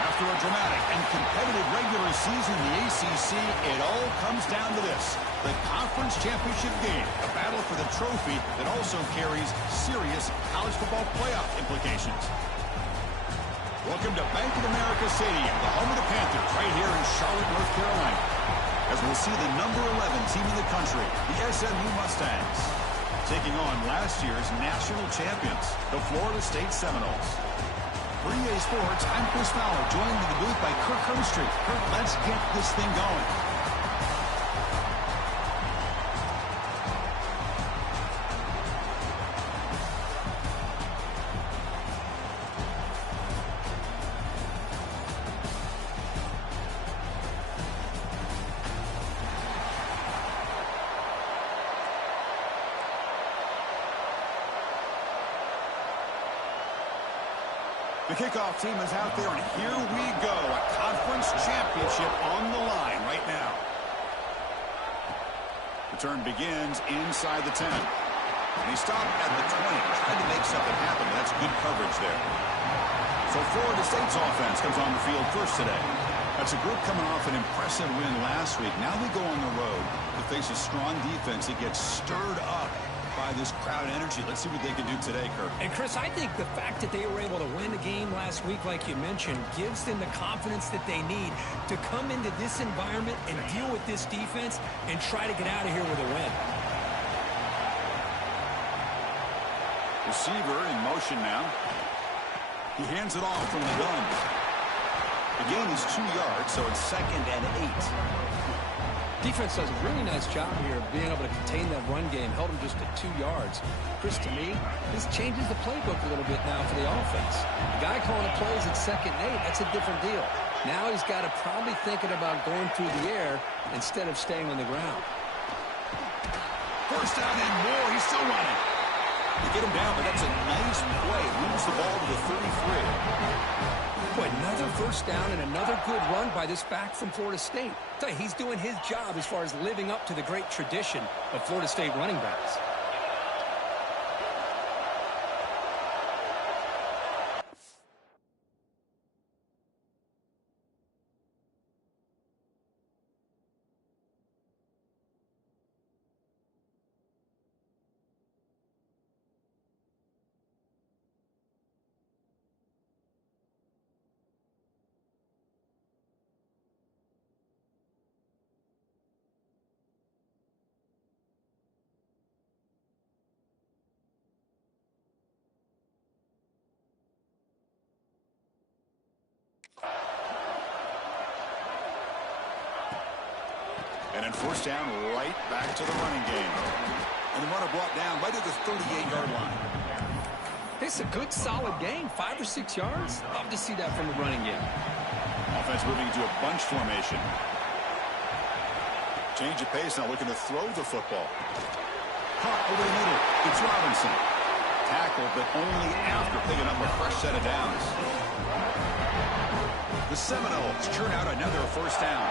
After a dramatic and competitive regular season in the ACC, it all comes down to this: the conference championship game, a battle for the trophy that also carries serious college football playoff implications. Welcome to Bank of America Stadium, the home of the Panthers, right here in Charlotte, North Carolina, as we'll see the number 11 team in the country, the SMU Mustangs, taking on last year's national champions, the Florida State Seminoles. For EA Sports, I'm Chris Fowler, joined in the booth by Kirk Hermstreet. Kirk, let's get this thing going. The kickoff team is out there, and here we go. A conference championship on the line right now. The turn begins inside the 10. And he stopped at the 20. Tried to make something happen. That's good coverage there. So Florida State's offense comes on the field first today. That's a group coming off an impressive win last week. Now they go on the road to face a strong defense that gets stirred up by this crowd energy. Let's see what they can do today, Kirk. And, Chris, I think the fact that they were able to win the game last week, like you mentioned, gives them the confidence that they need to come into this environment and deal with this defense and try to get out of here with a win. Receiver in motion now. He hands it off from the gun. The gain is 2 yards, so it's 2nd and 8. Defense does a really nice job here of being able to contain that run game, held them just at 2 yards. Chris, to me, this changes the playbook a little bit now for the offense. The guy calling the plays at 2nd and 8, that's a different deal. Now he's got to probably thinking about going through the air instead of staying on the ground. First down and more. He's still running. They get him down, but that's a nice play. Moves the ball to the 33. Boy, another first down and another good run by this back from Florida State. I tell you, he's doing his job as far as living up to the great tradition of Florida State running backs. And then first down, right back to the running game. And the runner brought down right at the 38-yard line. It's a good, solid game. 5 or 6 yards. Love to see that from the running game. Offense moving into a bunch formation. Change of pace, now looking to throw the football. Caught over the middle. It's Robinson. Tackled, but only after picking up a fresh set of downs. The Seminoles churn out another first down.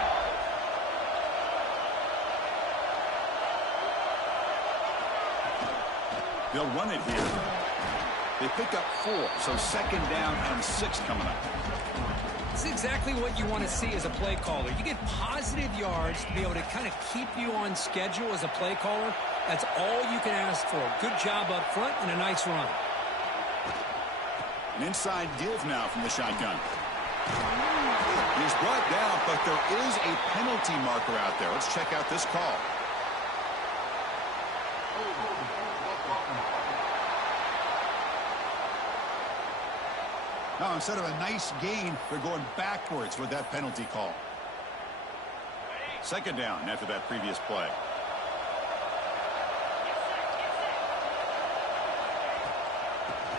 They'll run it here. They pick up 4, so 2nd down and 6 coming up. This is exactly what you want to see as a play caller. You get positive yards to be able to kind of keep you on schedule as a play caller. That's all you can ask for. Good job up front and a nice run. An inside give now from the shotgun. He's brought down, but there is a penalty marker out there. Let's check out this call. Now, instead of a nice gain, they're going backwards with that penalty call. Second down after that previous play.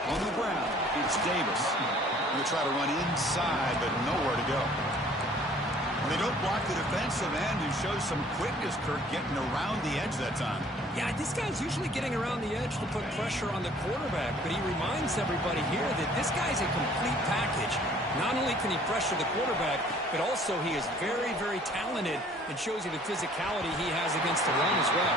On the ground, it's Davis. Going to try to run inside, but nowhere to go. They don't block the defensive end and show some quickness, Kirk, getting around the edge that time. Yeah, this guy's usually getting around the edge to put pressure on the quarterback, but he reminds everybody here that this guy's a complete package. Not only can he pressure the quarterback, but also he is very, very talented and shows you the physicality he has against the run as well.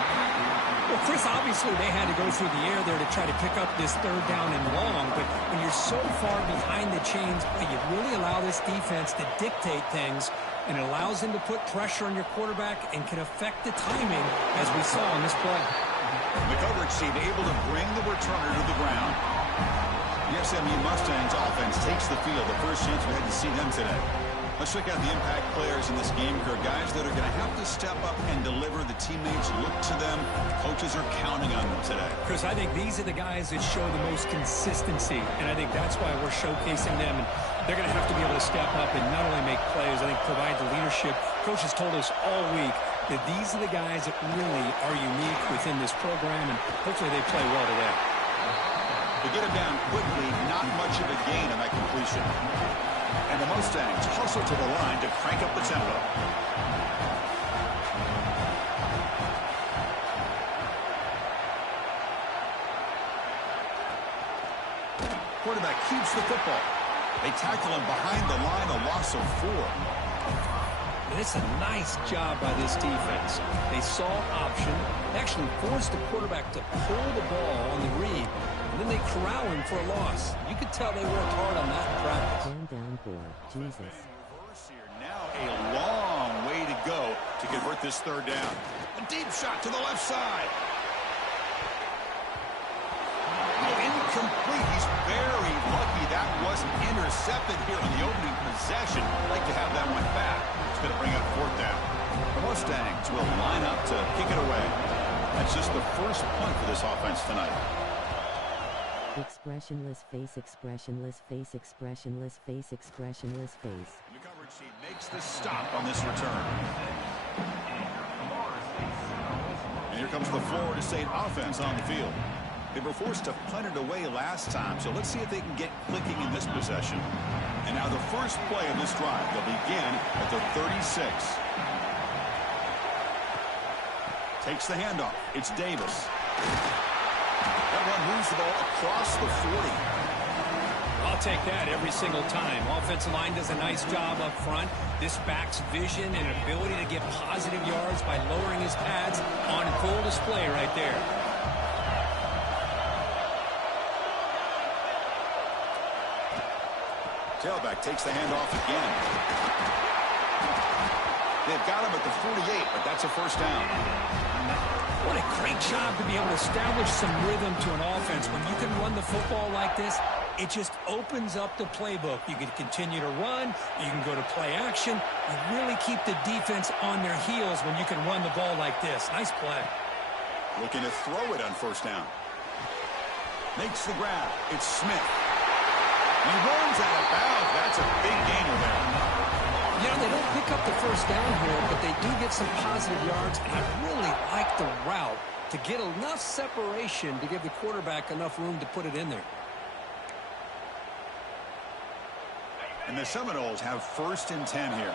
Well, Chris, obviously they had to go through the air there to try to pick up this third down and long, but when you're so far behind the chains, you really allow this defense to dictate things, and it allows him to put pressure on your quarterback and can affect the timing, as we saw on this play. The coverage team able to bring the returner to the ground. The SMU Mustangs offense takes the field. The first chance we had to see them today. Let's check out the impact players in this game here. Guys that are going to have to step up and deliver. The teammates look to them. Coaches are counting on them today. Chris, I think these are the guys that show the most consistency, and I think that's why we're showcasing them. And they're going to have to be able to step up and not only make plays, I think provide the leadership. Coaches told us all week that these are the guys that really are unique within this program, and hopefully they play well today. They get him down quickly, not much of a gain on that completion. And the Mustangs hustle to the line to crank up the tempo. Quarterback keeps the football. They tackle him behind the line, a loss of 4. And it's a nice job by this defense. They saw option, actually forced the quarterback to pull the ball on the read, and then they corral him for a loss. You could tell they worked hard on that in practice. Down 4. Jesus. Now a long way to go to convert this third down. A deep shot to the left side. Incomplete. He's very lucky that wasn't intercepted here on the opening possession. Like to have that one back. It's going to bring up fourth down. The Mustangs will line up to kick it away. That's just the first punt for this offense tonight. Expressionless face, expressionless face, expressionless face, expressionless face. The coverage team makes the stop on this return. And here comes the Florida State offense on the field. They were forced to punt it away last time, so let's see if they can get clicking in this possession. And now the first play of this drive will begin at the 36. Takes the handoff. It's Davis. That one moves the ball across the 40. I'll take that every single time. Offensive line does a nice job up front. This back's vision and ability to get positive yards by lowering his pads on full display right there. Tailback takes the handoff again. They've got him at the 48, but that's a first down. What a great job to be able to establish some rhythm to an offense. When you can run the football like this, it just opens up the playbook. You can continue to run. You can go to play action. You really keep the defense on their heels when you can run the ball like this. Nice play. Looking to throw it on first down. Makes the grab. It's Smith. He runs out of bounds. That's a big gainer there. You know, they don't pick up the first down here, but they do get some positive yards, and I really like the route to get enough separation to give the quarterback enough room to put it in there. And the Seminoles have first and 10 here.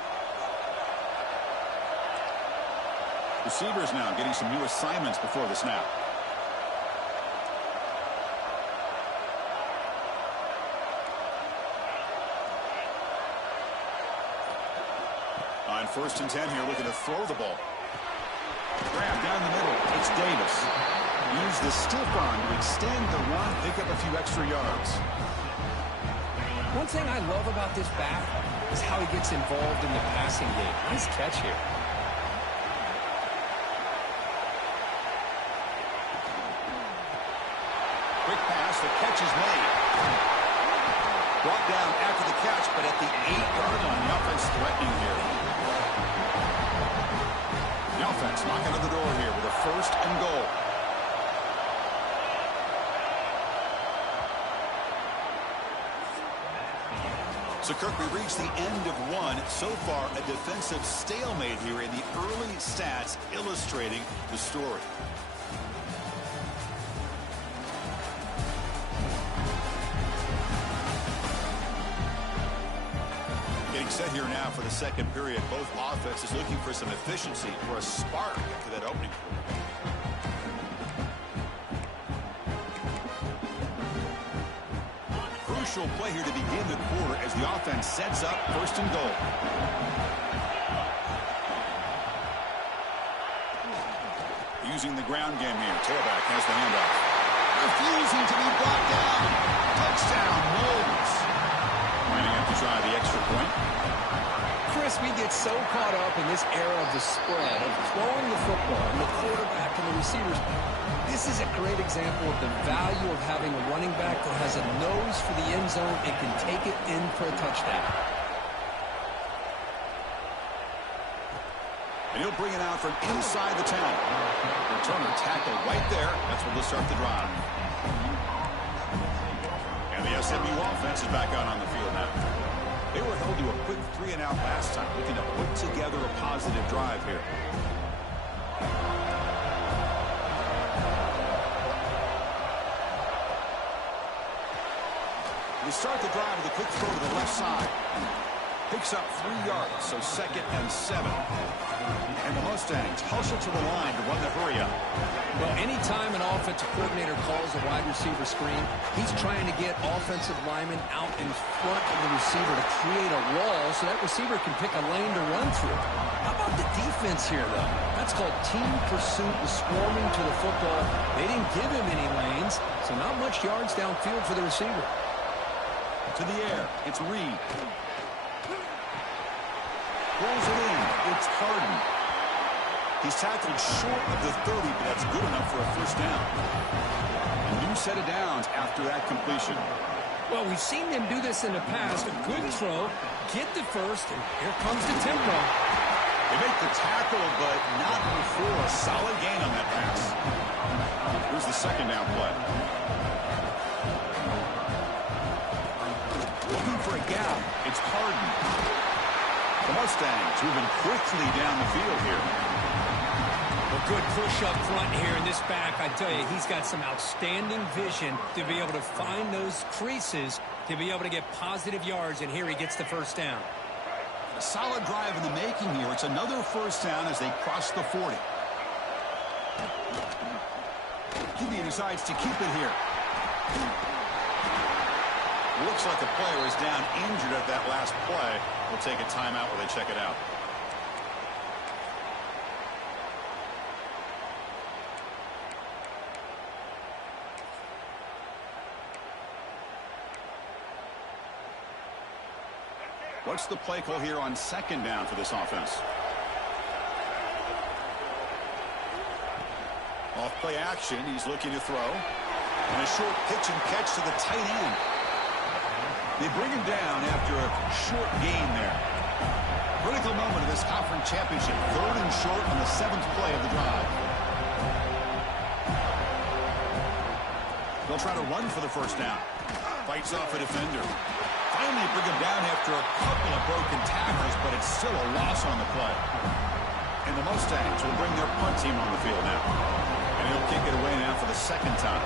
Receivers now getting some new assignments before the snap. On first and 10 here, looking to throw the ball. Grab down the middle. It's Davis. Use the stiff arm to extend the run, pick up a few extra yards. One thing I love about this back is how he gets involved in the passing game. Nice catch here. Quick pass, the catch is made. Brought down after the catch, but at the 8-yard line, the offense threatening here. The offense knocking on the door here with a first and goal. So, Kirk, we reached the end of one. So far, a defensive stalemate here in the early stats illustrating the story. Getting set here now for the second period. Both offenses looking for some efficiency, for a spark to that opening quarter. Crucial play here to begin the quarter as the offense sets up first and goal. Using the ground game here. Tailback has the handoff. Refusing to be brought down. Touchdown, Knowles. Lining up to try the extra point. Chris, we get so caught up in this era of the spread, of throwing the football, and the quarterback and the receivers. This is a great example of the value of having a running back that has a nose for the end zone and can take it in for a touchdown. And he'll bring it out from inside the 10. Returner tackle right there. That's where they'll start the drive. And the SMU offense is back out on the field now. They were held to a quick 3-and-out last time, looking to put together a positive drive here. We start the drive with a quick throw to the left side. Picks up 3 yards, so 2nd and 7. And the Mustangs hustle to the line to run the hurry up. Well, anytime an offensive coordinator calls a wide receiver screen, he's trying to get offensive linemen out in front of the receiver to create a wall so that receiver can pick a lane to run through. How about the defense here, though? That's called team pursuit and swarming to the football. They didn't give him any lanes, so not much yards downfield for the receiver. To the air, it's Reed. Pulls it in, it's Harden. He's tackled short of the 30, but that's good enough for a first down. A new set of downs after that completion. Well, we've seen them do this in the past. A good throw, get the first, and here comes the tempo. They make the tackle, but not before a solid gain on that pass. Here's the second down play. Looking for a gap. It's Harden. The Mustangs moving quickly down the field here. A good push up front here in this back. I tell you, he's got some outstanding vision to be able to find those creases, to be able to get positive yards, and here he gets the first down. A solid drive in the making here. It's another first down as they cross the 40. QB decides to keep it here. Looks like the player is down injured at that last play. We'll take a timeout while they check it out. What's the play call here on second down for this offense? Off play action, he's looking to throw. And a short pitch and catch to the tight end. They bring him down after a short gain there. Critical moment of this conference championship. 3rd and short on the 7th play of the drive. They'll try to run for the first down. Fights off a defender. Finally bring him down after a couple of broken tackles, but it's still a loss on the play. And the Mustangs will bring their punt team on the field now. And he'll kick it away now for the 2nd time.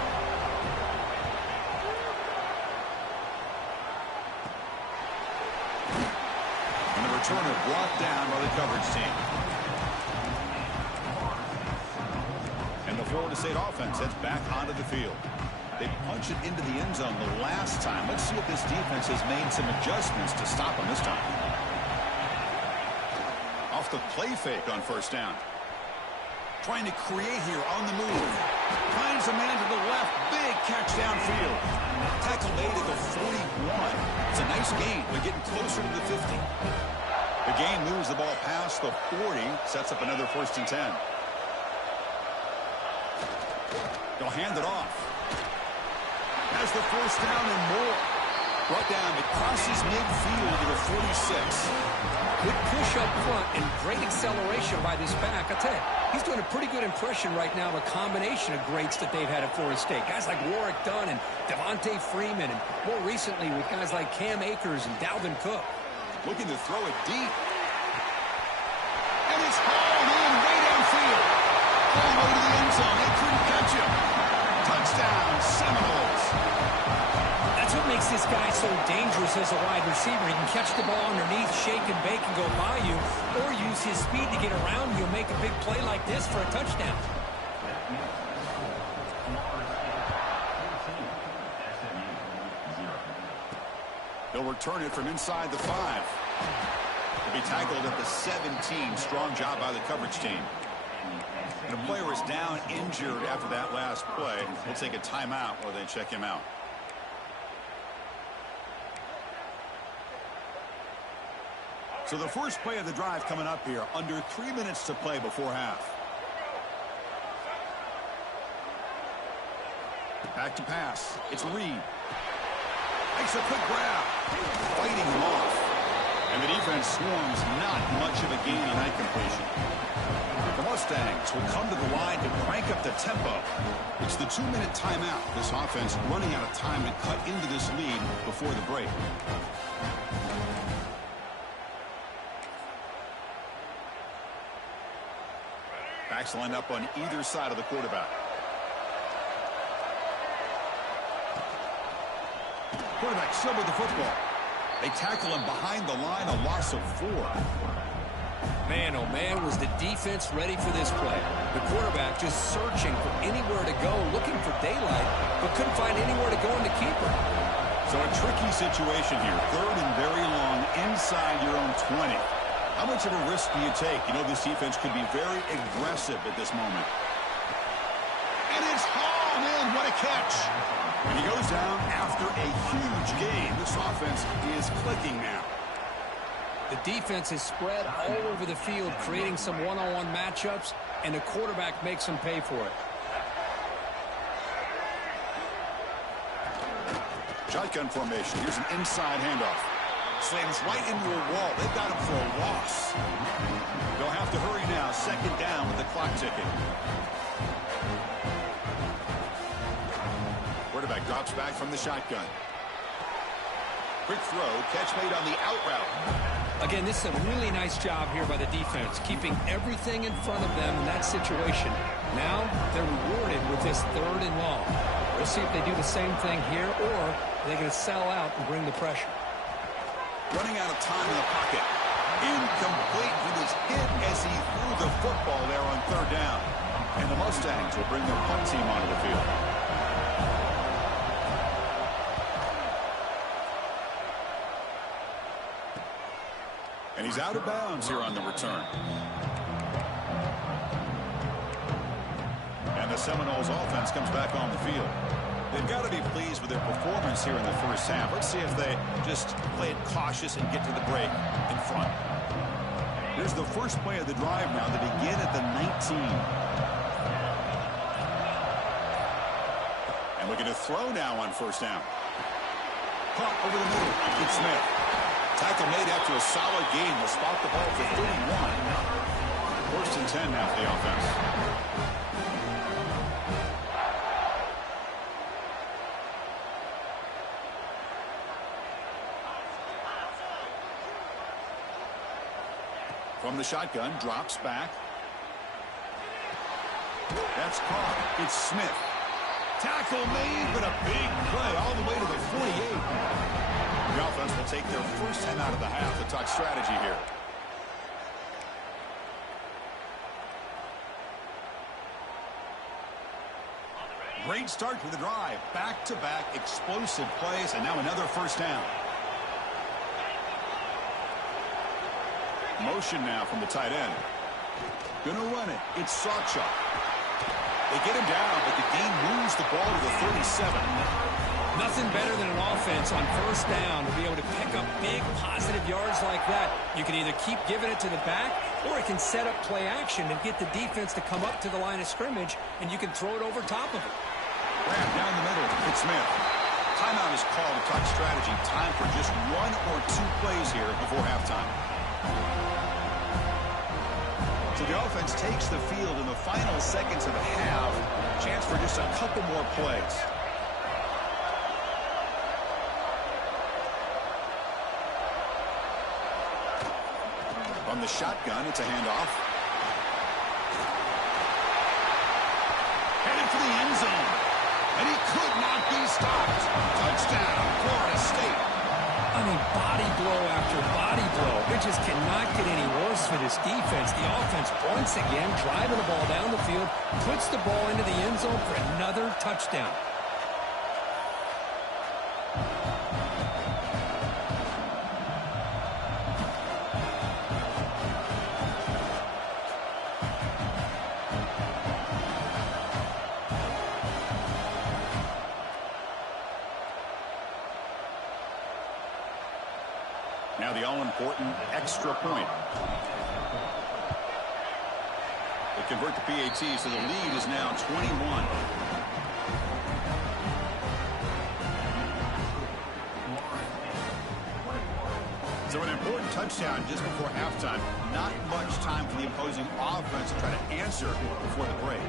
Returner brought down by the coverage team. And the Florida State offense heads back onto the field. They punch it into the end zone the last time. Let's see if this defense has made some adjustments to stop them this time. Off the play fake on first down. Trying to create here on the move. Finds a man to the left. Big catch downfield. Tackle made at the 41. It's a nice gain. They're getting closer to the 50. The game moves the ball past the 40, sets up another 1st and 10. They'll hand it off. Has the first down and more. Brought down, it crosses midfield to the 46. Good push up front and great acceleration by this back. I tell you, he's doing a pretty good impression right now of a combination of greats that they've had at Forest State. Guys like Warwick Dunn and Devontae Freeman, and more recently with guys like Cam Akers and Dalvin Cook. Looking to throw it deep. And it's hauled in way downfield. All the way to the end zone. They couldn't catch him. Touchdown, Seminoles. That's what makes this guy so dangerous as a wide receiver. He can catch the ball underneath, shake and bake, and go by you, or use his speed to get around you and make a big play like this for a touchdown. They'll return it from inside the 5. He'll be tackled at the 17. Strong job by the coverage team. And a player is down injured after that last play. We'll take a timeout while they check him out. So the first play of the drive coming up here. Under 3 minutes to play before half. Back to pass. It's Reed. Makes a quick grab. Fighting him off. And the defense swarms not much of a gain on that completion. The Mustangs will come to the line to crank up the tempo. It's the 2-minute timeout. This offense running out of time to cut into this lead before the break. Backs lined up on either side of the quarterback. Quarterback still with the football. They tackle him behind the line, a loss of 4. Man, oh man, was the defense ready for this play. The quarterback just searching for anywhere to go, looking for daylight, but couldn't find anywhere to go in the keeper. So a tricky situation here. 3rd and very long inside your own 20. How much of a risk do you take? You know this defense could be very aggressive at this moment. And it's hauled in. What a catch. And he goes down after a huge gain. This offense is clicking now. The defense is spread all over the field, creating some one-on-one matchups, and the quarterback makes them pay for it. Shotgun formation. Here's an inside handoff. Slams right into a wall. They've got him for a loss. They'll have to hurry now. 2nd down with the clock ticking. Quarterback drops back from the shotgun. Quick throw. Catch made on the out route. Again, this is a really nice job here by the defense, keeping everything in front of them in that situation. Now they're rewarded with this 3rd and long. We'll see if they do the same thing here, or they're going to sell out and bring the pressure. Running out of time in the pocket. Incomplete. He was hit as he threw the football there on 3rd down. And the Mustangs will bring their punt team onto the field. And he's out of bounds here on the return. And the Seminoles offense comes back on the field. They've got to be pleased with their performance here in the first half. Let's see if they just play it cautious and get to the break in front. Here's the first play of the drive now. They begin at the 19. And looking to throw now on 1st down. Pump over the middle. It's Smith. Tackle made after a solid gain. They'll spot the ball for 31. 1st and 10 now for the offense. From the shotgun, drops back. That's caught. It's Smith. Tackle made, but a big play all the way to the 48. The offense will take their first time out of the half to talk strategy here. Great start to the drive. Back-to-back explosive plays, and now another 1st down. Motion now from the tight end. Gonna run it. It's Sawchuk. They get him down, but the gain moves the ball to the 37. Nothing better than an offense on 1st down to be able to pick up big positive yards like that. You can either keep giving it to the back, or it can set up play action and get the defense to come up to the line of scrimmage, and you can throw it over top of it. Grab down the middle. It's Smith. Timeout wise call to talk strategy. Time for just 1 or 2 plays here before halftime. So the offense takes the field in the final seconds of the half. Chance for just a couple more plays. On the shotgun, it's a handoff. Headed for the end zone. And he could not be stopped. Touchdown, Florida State. I mean, body blow after body blow. It just cannot get any worse for this defense. The offense once again driving the ball down the field, puts the ball into the end zone for another touchdown. Now the all-important extra point. They convert the PAT, so the lead is now 21. So an important touchdown just before halftime. Not much time for the opposing offense to try to answer before the break.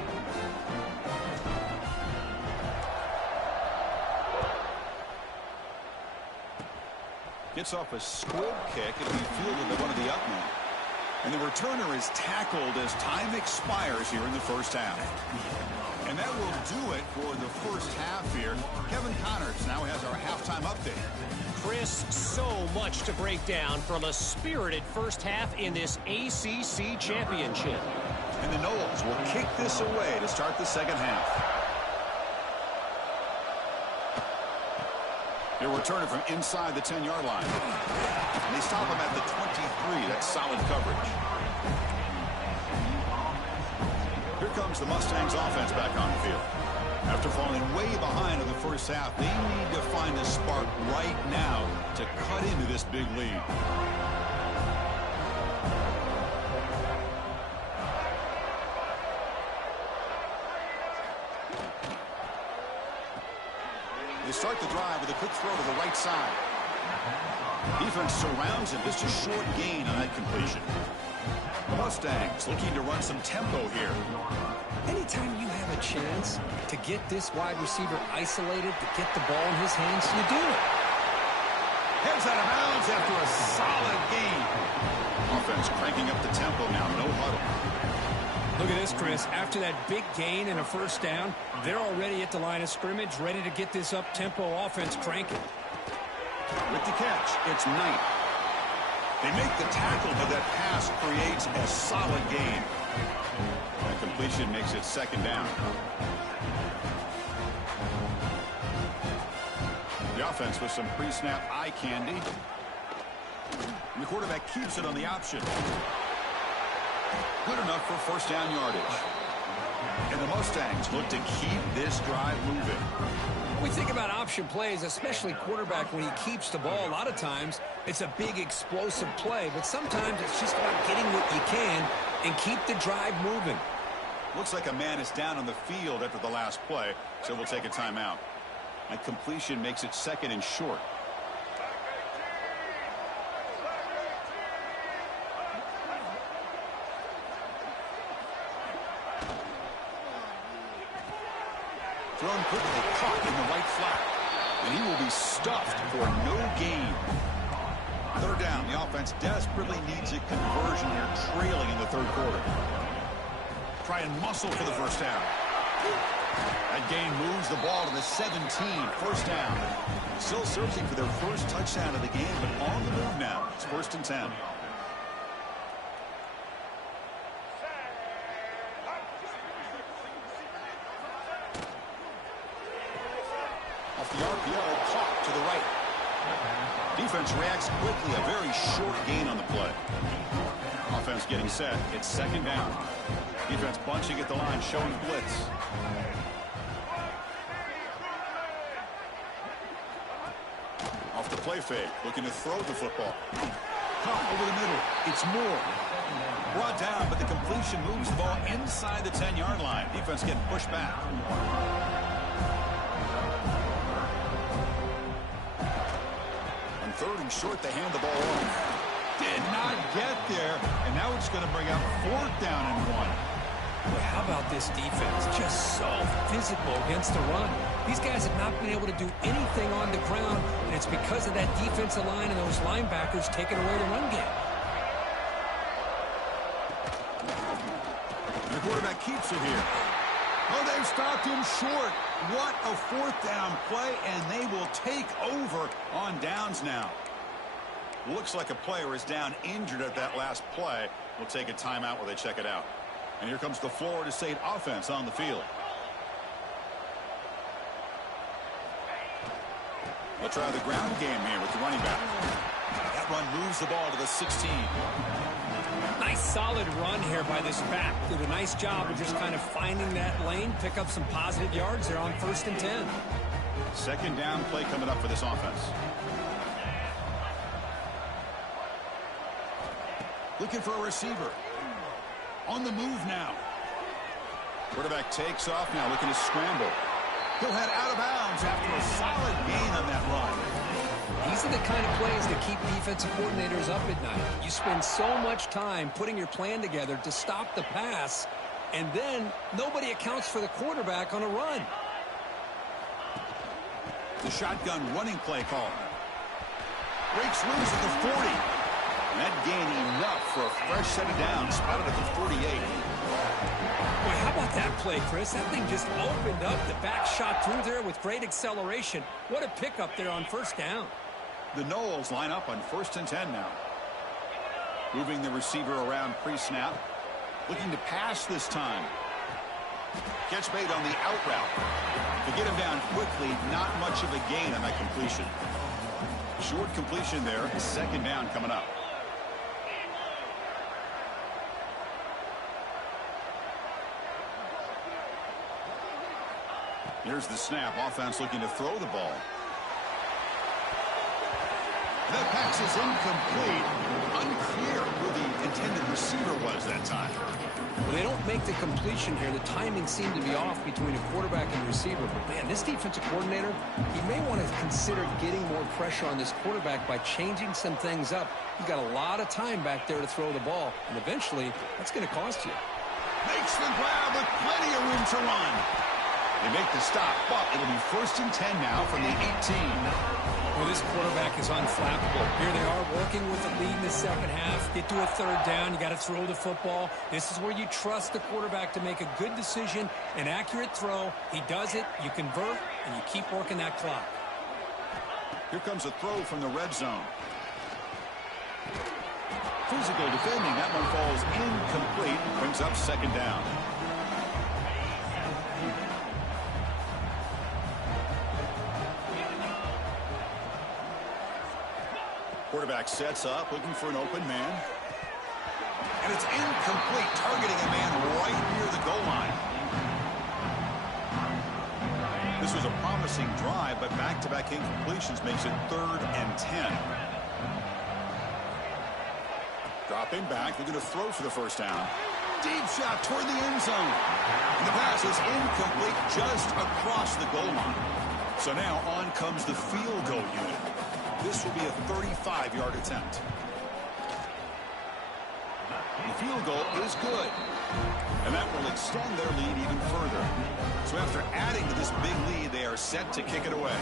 Gets off a squib kick. It'll be fielded by one of the up men. And the returner is tackled as time expires here in the first half. And that will do it for the first half here. Kevin Connors now has our halftime update. Chris, so much to break down from a spirited first half in this ACC championship. And the Noles will kick this away to start the second half. They're returning from inside the 10-yard line. And they stop him at the 23. That's solid coverage. Here comes the Mustangs offense back on the field. After falling way behind in the first half, they need to find a spark right now to cut into this big lead. They start the drive with a quick throw to the right side. Defense surrounds him. Just a short gain on that completion. The Mustangs looking to run some tempo here. Anytime you have a chance to get this wide receiver isolated, to get the ball in his hands, you do it. Heads out of bounds after a solid gain. Offense cranking up the tempo now. No huddle. Look at this, Chris. After that big gain and a first down, they're already at the line of scrimmage, ready to get this up-tempo offense cranking. With the catch, it's Knight. They make the tackle, but that pass creates a solid gain. That completion makes it second down. The offense with some pre-snap eye candy. And the quarterback keeps it on the option. Good enough for first down yardage. And the Mustangs look to keep this drive moving. We think about option plays, especially quarterback when he keeps the ball. A lot of times, it's a big explosive play, but sometimes it's just about getting what you can and keep the drive moving. Looks like a man is down on the field after the last play, so we'll take a timeout. That completion makes it second and short. Thrown quickly, caught in the right flat. And he will be stuffed for no gain. Third down, the offense desperately needs a conversion here, trailing in the third quarter. Try and muscle for the first down. That gain moves the ball to the 17, first down. Still searching for their first touchdown of the game, but on the move now. It's first and 10. Off the RPO, caught to the right. Defense reacts quickly, a very short gain on the play. Offense getting set, it's second down. Defense bunching at the line, showing blitz. Off the play fake, looking to throw the football. Caught over the middle, it's Moore. Brought down, but the completion moves the ball inside the 10-yard line. Defense getting pushed back. third and short, they hand the ball off. Did not get there, and now it's going to bring up fourth down and 1. Boy, how about this defense? Just so physical against the run. These guys have not been able to do anything on the ground, and it's because of that defensive line and those linebackers taking away the run game. The quarterback keeps it here. Oh, they've stopped him short. What a fourth down play, and they will take over on downs now. Looks like a player is down injured at that last play. We'll take a timeout while they check it out. And here comes the Florida State offense on the field. They'll try the ground game here with the running back. That run moves the ball to the 16. Nice solid run here by this back. Did a nice job of just kind of finding that lane, pick up some positive yards there on 1st and 10. Second down play coming up for this offense. Looking for a receiver. On the move now. Quarterback takes off now, looking to scramble. He'll head out of bounds after a solid gain on that run. These are the kind of plays that keep defensive coordinators up at night. You spend so much time putting your plan together to stop the pass, and then nobody accounts for the quarterback on a run. The shotgun running play call. Breaks loose at the 40. And that gain enough for a fresh set of downs, spotted at the 48. Boy, how about that play, Chris? That thing just opened up. The back shot through there with great acceleration. What a pickup there on 1st down. The Noles line up on 1st and 10 now. Moving the receiver around pre-snap. Looking to pass this time. Catch made on the out route. To get him down quickly, not much of a gain on that completion. Short completion there, 2nd down coming up. Here's the snap. Offense looking to throw the ball. That pass is incomplete. Unclear who the intended receiver was that time. Well, they don't make the completion here. The timing seemed to be off between a quarterback and receiver. But, man, this defensive coordinator, he may want to consider getting more pressure on this quarterback by changing some things up. You've got a lot of time back there to throw the ball, and eventually that's going to cost you. Makes the grab with plenty of room to run. They make the stop, but it'll be 1st and 10 now from the 18. Well, this quarterback is unflappable. Here they are working with the lead in the 2nd half. Get to a 3rd down. You got to throw the football. This is where you trust the quarterback to make a good decision, an accurate throw. He does it, you convert, and you keep working that clock. Here comes a throw from the red zone. Physical defending. That one falls incomplete. Brings up 2nd down. Quarterback sets up, looking for an open man. And it's incomplete, targeting a man right near the goal line. This was a promising drive, but back-to-back incompletions makes it 3rd and 10. Dropping back, looking to throw for the 1st down. Deep shot toward the end zone. And the pass is incomplete just across the goal line. So now on comes the field goal unit. This will be a 35-yard attempt. The field goal is good. And that will extend their lead even further. So after adding to this big lead, they are set to kick it away.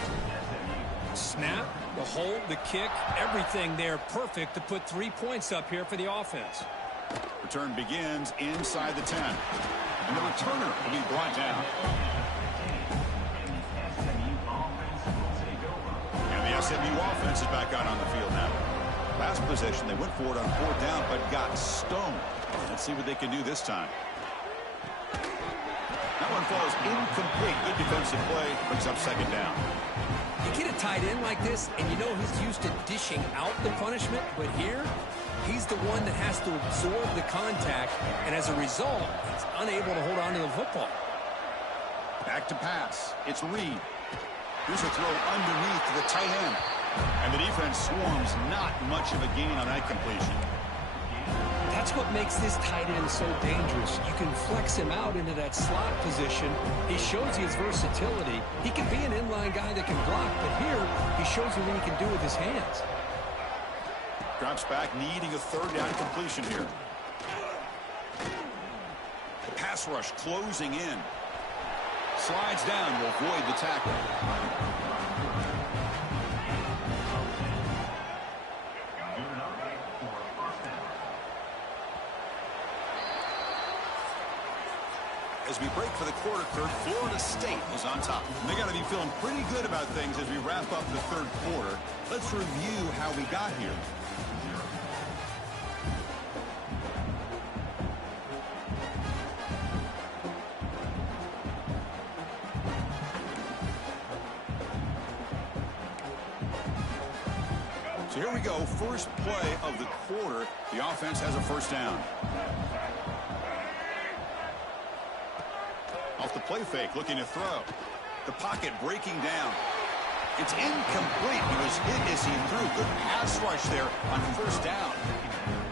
Snap, the hold, the kick, everything there perfect to put 3 points up here for the offense. Return begins inside the 10. And the returner will be brought down. SMU offense is back out on the field now. Last possession, they went for it on 4th down, but got stoned. Let's see what they can do this time. That one falls incomplete. Good defensive play. Brings up 2nd down. You get a tight end like this, and you know he's used to dishing out the punishment, but here, he's the one that has to absorb the contact, and as a result, he's unable to hold on to the football. Back to pass. It's Reed. Here's a throw underneath to the tight end. And the defense swarms, not much of a gain on that completion. That's what makes this tight end so dangerous. You can flex him out into that slot position. He shows you his versatility. He can be an inline guy that can block, but here he He shows you what he can do with his hands. Drops back, needing a third down completion here. The pass rush closing in. Slides down, will avoid the tackle. As we break for the quarter, Florida State is on top. And they got to be feeling pretty good about things as we wrap up the third quarter. Let's review how we got here. So here we go, first play of the quarter. The offense has a first down. Off the play fake, looking to throw. The pocket breaking down. It's incomplete. He was hit as he threw. Good pass rush there on first down.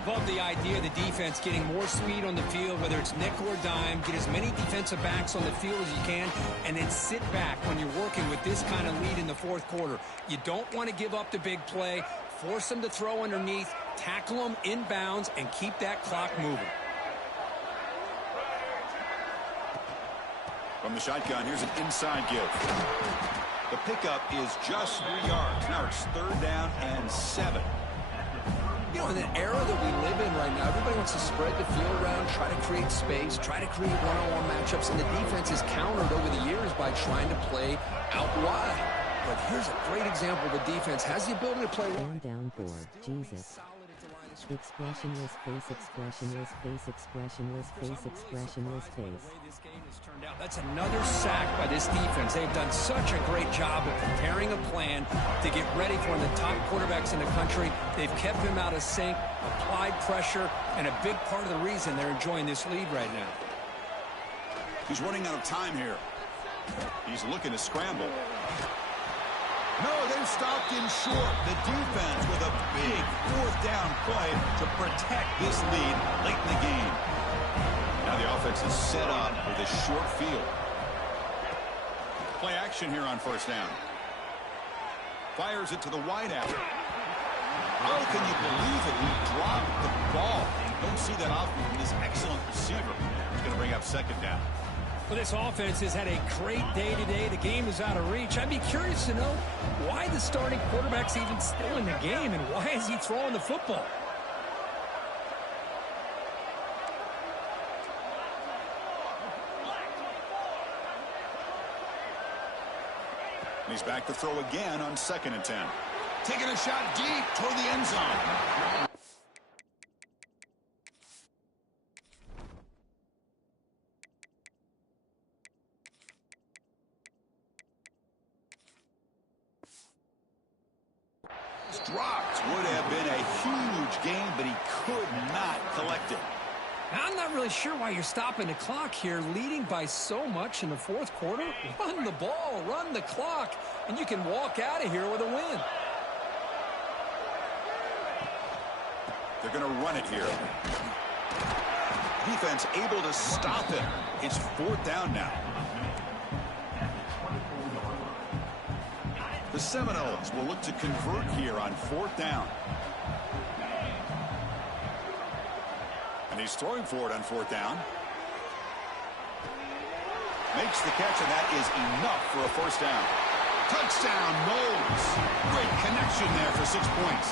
Love the idea of the defense getting more speed on the field, whether it's nickel or dime. Get as many defensive backs on the field as you can, and then sit back when you're working with this kind of lead in the fourth quarter. You don't want to give up the big play. Force them to throw underneath, tackle them inbounds, and keep that clock moving. From the shotgun, here's an inside give. The pickup is just 3 yards. Now it's third down and 7. You know, in the era that we live in right now, everybody wants to spread the field around, try to create space, try to create one-on-one matchups, and the defense is countered over the years by trying to play out wide. But here's a great example of the defense has the ability to play down 4. Jesus. Expressionless face, expressionless face, expressionless face, expressionless face. That's another sack by this defense. They've done such a great job of preparing a plan to get ready for one of the top quarterbacks in the country. They've kept him out of sync, applied pressure, and a big part of the reason they're enjoying this lead right now. He's running out of time here. He's looking to scramble. No, they've stopped him short. The defense with a big fourth down play to protect this lead late in the game. Now the offense is set up with a short field. Play action here on first down. Fires it to the wideout. How can you believe it? He dropped the ball. Don't see that often from this excellent receiver. He's going to bring up second down. Well, this offense has had a great day today. The game is out of reach. I'd be curious to know why the starting quarterback's even still in the game and why is he throwing the football? He's back to throw again on 2nd and 10. Taking a shot deep toward the end zone. Dropped. Would have been a huge gain, but he could not collect it. I'm not really sure why you're stopping the clock here, leading by so much in the fourth quarter. Run the ball, run the clock, and you can walk out of here with a win. They're going to run it here. Defense able to stop it. It's fourth down now. The Seminoles will look to convert here on fourth down. And he's throwing for it on fourth down. Makes the catch, and that is enough for a first down. Touchdown, Noles. Great connection there for 6 points.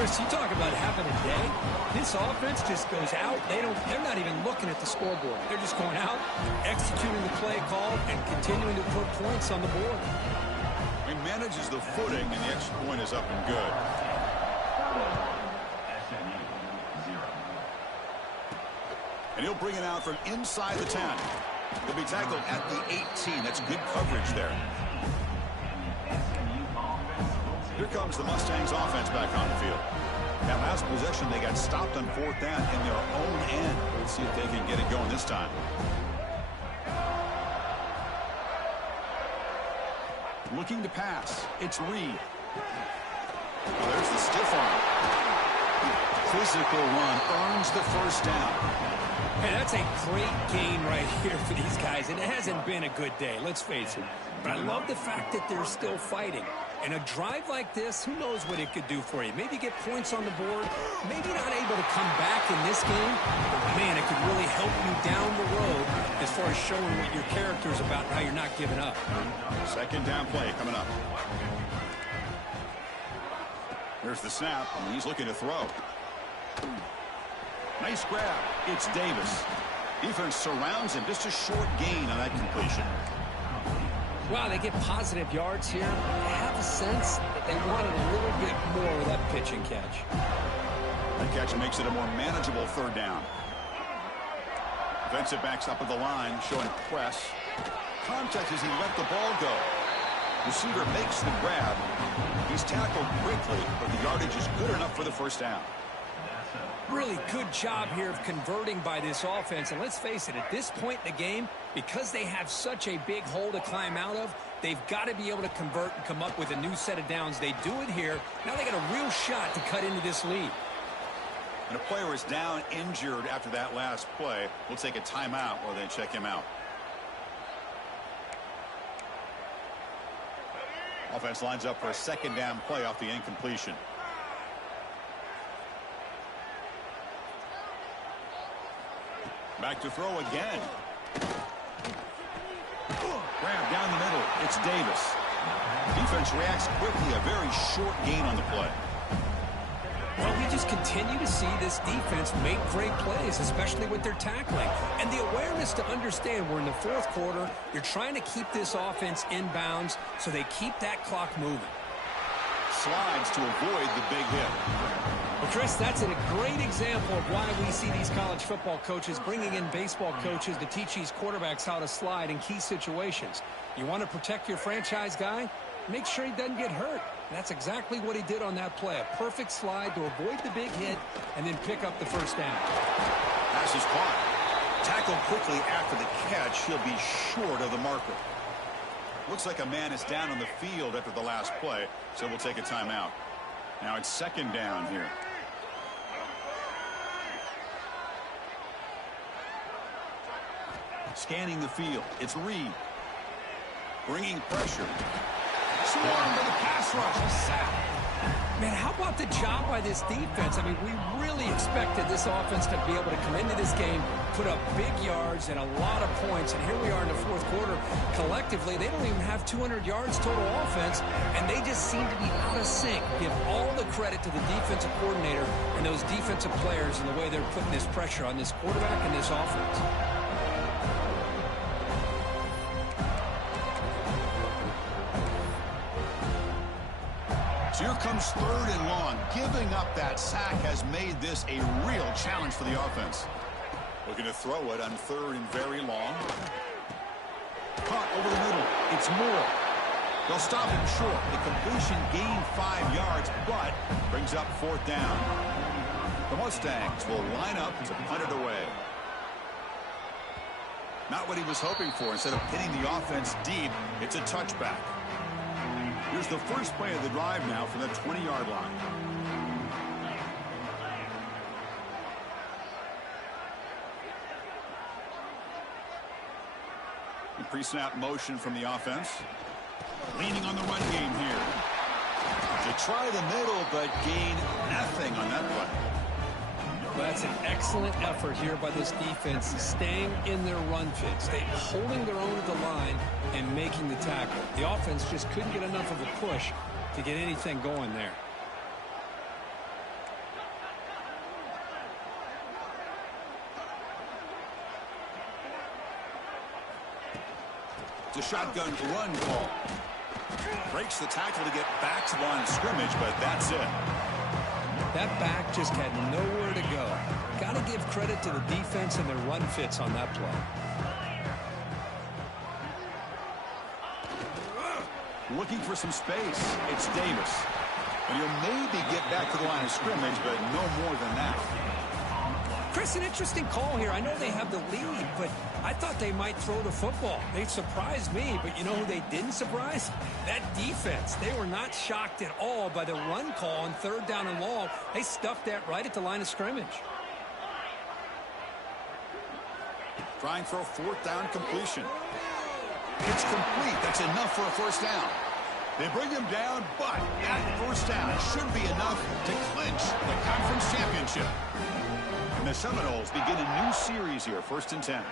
Chris, you talk about having a day. This offense just goes out. They're not even looking at the scoreboard. They're just going out, executing the play call, and continuing to put points on the board. He manages the footing, and the extra point is up and good. And he'll bring it out from inside the 10. He'll be tackled at the 18. That's good coverage there. Here comes the Mustangs offense back on the field. That last possession, they got stopped on fourth down in their own end. Let's see if they can get it going this time. Looking to pass. It's Reed. Well, there's the stiff arm. Physical run earns the first down. Hey, that's a great game right here for these guys, and it hasn't been a good day. Let's face it. But I love the fact that they're still fighting. And a drive like this, who knows what it could do for you. Maybe get points on the board, maybe not able to come back in this game, but man, it could really help you down the road as far as showing what your character is about and how you're not giving up. Second down play coming up. There's the snap, and he's looking to throw. Nice grab. It's Davis. Defense surrounds him. Just a short gain on that completion. Wow, they get positive yards here. I have a sense that they wanted a little bit more with that pitch and catch. That catch makes it a more manageable third down. Defensive backs up at the line, showing press. Contact as he let the ball go. Receiver makes the grab. He's tackled quickly, but the yardage is good enough for the first down. Really good job here of converting by this offense. And let's face it, at this point in the game, because they have such a big hole to climb out of, they've got to be able to convert and come up with a new set of downs. They do it here. Now they got a real shot to cut into this lead. And a player is down injured after that last play. We'll take a timeout while they check him out. Offense lines up for a second down play off the incompletion. Back to throw again. Grab down the middle. It's Davis. Defense reacts quickly. A very short gain on the play. Well, we just continue to see this defense make great plays, especially with their tackling. And the awareness to understand we're in the fourth quarter. You're trying to keep this offense in bounds so they keep that clock moving. Slides to avoid the big hit. Well, Chris, that's a great example of why we see these college football coaches bringing in baseball coaches to teach these quarterbacks how to slide in key situations. You want to protect your franchise guy? Make sure he doesn't get hurt. And that's exactly what he did on that play. A perfect slide to avoid the big hit and then pick up the first down. Pass is caught. Tackled quickly after the catch. He'll be short of the marker. Looks like a man is down on the field after the last play, so we'll take a timeout. Now it's second down here. Scanning the field. It's Reed. Bringing pressure. Swarmed by the pass rush. A sack. Man, how about the job by this defense? I mean, we really expected this offense to be able to come into this game, put up big yards and a lot of points, and here we are in the fourth quarter. Collectively, they don't even have 200 yards total offense, and they just seem to be out of sync. Give all the credit to the defensive coordinator and those defensive players and the way they're putting this pressure on this quarterback and this offense. Here comes third and long. Giving up that sack has made this a real challenge for the offense. Looking to throw it on third and very long. Caught over the middle. It's Moore. They'll stop him short. The completion gained 5 yards, but brings up fourth down. The Mustangs will line up to punt it away. Not what he was hoping for. Instead of hitting the offense deep, it's a touchback. Here's the first play of the drive now from the 20-yard line. The pre-snap motion from the offense. Leaning on the run game here. To try the middle, but gain nothing on that play. Well, that's an excellent effort here by this defense, staying in their run fits, holding their own at the line and making the tackle. The offense just couldn't get enough of a push to get anything going there. It's a shotgun run call. Breaks the tackle to get back to the line of scrimmage, but that's it. That back just had nowhere to go. Got to give credit to the defense and their run fits on that play. Looking for some space. It's Davis. And he'll maybe get back to the line of scrimmage, but no more than that. Chris, an interesting call here. I know they have the lead, but I thought they might throw the football. They surprised me, but you know who they didn't surprise? That defense. They were not shocked at all by the run call on third down and long. They stuffed that right at the line of scrimmage. Trying for a fourth down completion. It's complete. That's enough for a first down. They bring him down, but that first down should be enough to clinch the conference championship. And the Seminoles begin a new series here, 1st and 10.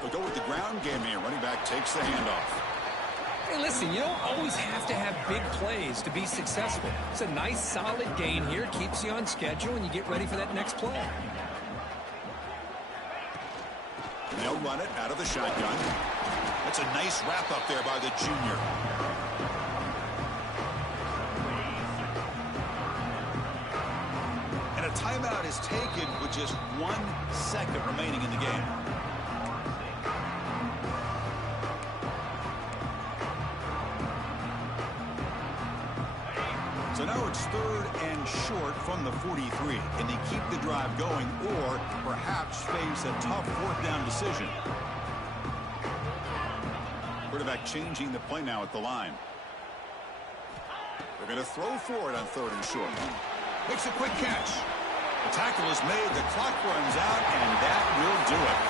They'll go with the ground game here. Running back takes the handoff. Hey, listen, you don't always have to have big plays to be successful. It's a nice, solid gain here. Keeps you on schedule, and you get ready for that next play. They'll run it out of the shotgun. That's a nice wrap-up there by the junior. And a timeout is taken with just 1 second remaining in the game. So now it's 3rd and short from the 43. Can they keep the drive going or perhaps face a tough 4th down decision? Quarterback changing the play now at the line. They're going to throw for it on 3rd and short. Makes a quick catch. The tackle is made. The clock runs out, and that will do it.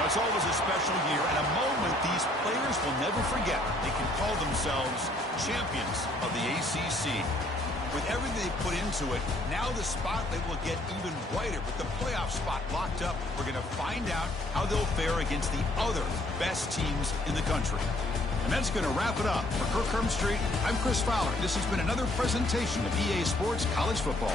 Now, it's always a special year and a moment these players will never forget. They can call themselves champions of the ACC. With everything they put into it, now the spotlight will get even brighter. With the playoff spot locked up, we're going to find out how they'll fare against the other best teams in the country. And that's going to wrap it up. For Kirk Street, I'm Chris Fowler. This has been another presentation of EA Sports College Football.